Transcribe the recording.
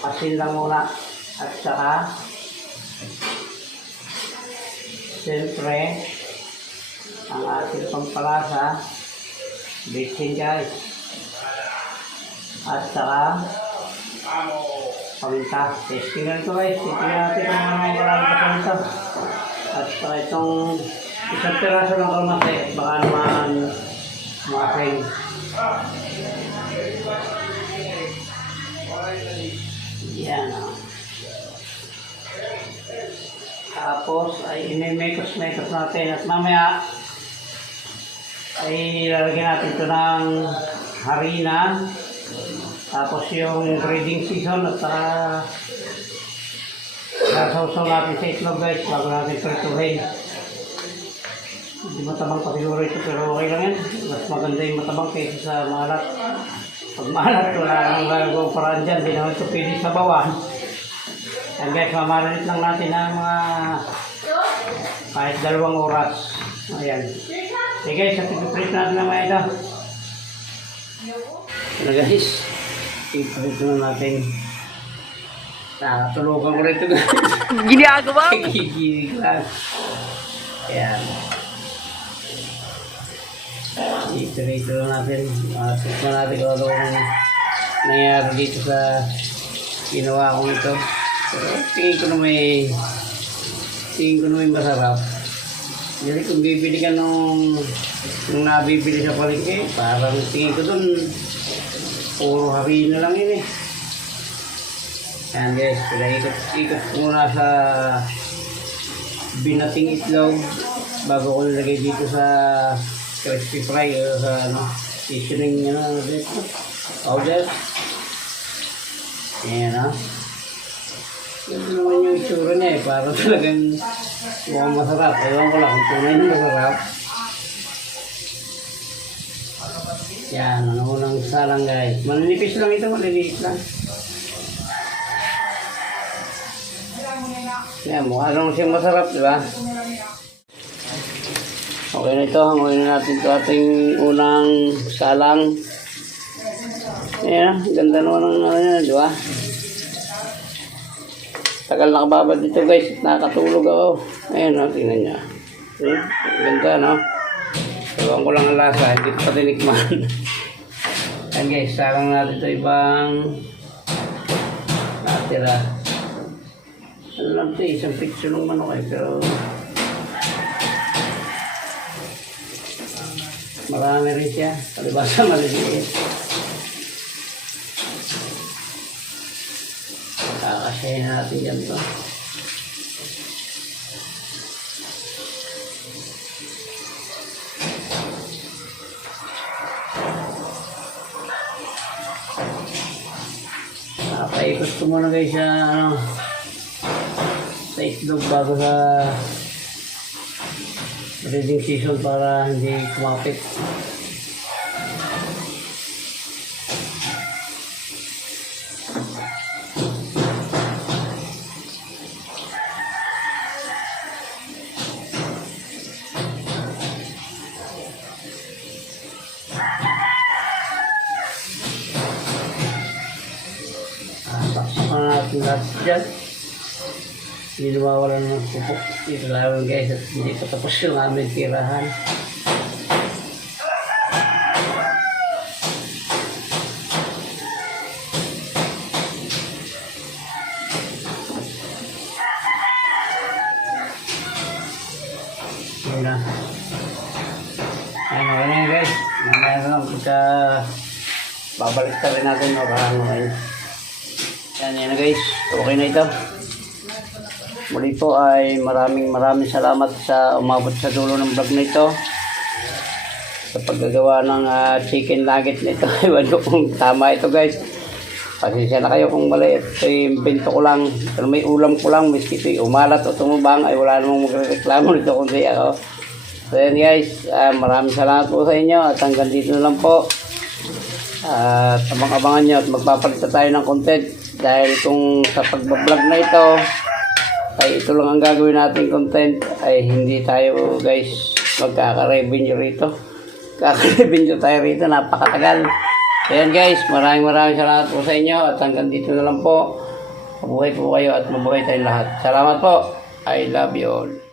Asin lang muna. At saka, siyempre, ang ating pampalasa, bitsin guys. At saka, paminta. Testing na ito guys. Testing natin kung ano marami pa paminta. At saka itong isang piraso ng kalmate. Baka naman making. Yan o. Tapos ay imemekos-mekos natin. At mamaya ay lalagyan natin ito ng harina. Tapos yung breeding season at saka sasawsaw natin sa itlog guys bago natin prituhin. Hindi matabang pa siguro ito pero okay lang yan. Mas maganda yung matabang kaysa sa malat. Pag malat wala nang gagawang paraan dyan. Hindi naman ito pwede sa bawan. Yan guys, mamarinate lang natin ng mga kahit 2 oras. Ayan. Okay guys, at ipiprit natin na mga ito. Ano guys? Ipiprit na natin. Nakatulukan ko rito guys. Ginagawa mo? Kikinig lang. Ayan. Ipiprit lang natin. Tignan natin kung ano nangyari dito sa ginawa ko ito. Pero tingin ko na may masarap. Jadi kung bibili ka nung nabibili sa palengke, parang tingin ko dun puro harina lang yun eh. Yan guys, ikot muna sa binating itlog bago ko nilagay dito sa crispy fry o sa seasoning dito, powder. Ayan o. Ito naman yung itsura niya eh, parang talagang mukhang masarap. Ewan ko lang kung tunay na masarap. Yan, ano unang salang guys. Maninipis lang ito, maliliit lang. Yan, mukha lang siyang masarap, di ba? Okay na ito, hanguin na natin ito ating unang salang. Ayan, ganda naman ng ano niya, di ba? Tagal nakababad dito guys, nakatulog ako. Ayan o, tingnan niya. See? Ganda no? Ewan ko lang ang lasa, hindi ko pa tinikman. Ayan guys, sarang natin ito ibang natira. Ano lang ito, isang picture ng manok eh, pero marami rin siya, palibasa maliliit. Kakasayin natin yan to. Paikot ko muna guys sa itlog bago sa breeding season para hindi kumapit. Saksakan natin lahat dyan. Hindi nawawalan ng pupok. Dito lang guys at hindi pa tapos yung aming tirahan. Yun na. Ayan, okay na yun guys. Mamaya naman babalik rin natin o kahanguin. Yan na guys, okay na ito. Muli po ay maraming salamat sa umabot sa dulo ng vlog na ito. Sa paggagawa ng chicken nugget na ito. Iwan ko kung tama ito guys. Pasensya na kayo kung mali. Ito yung bento ko lang. Pero may ulam ko lang. Miski ito umalat o tumubang ay wala namang magreklamo nito kundi ako. So yan guys, maraming salamat po sa inyo. At hanggang dito na lang po. At abang-abangan nyo at magpapalit tayo ng content. Dahil kung sa pagbablog na ito ay ito lang ang gagawin natin content ay hindi tayo guys magkaka-revenue rito. Kaka-revenue tayo rito, napakatagal. Ayan guys, maraming salamat po sa inyo at hanggang dito na lang po. Mabuhay po kayo at mabuhay tayong lahat. Salamat po. I love you all.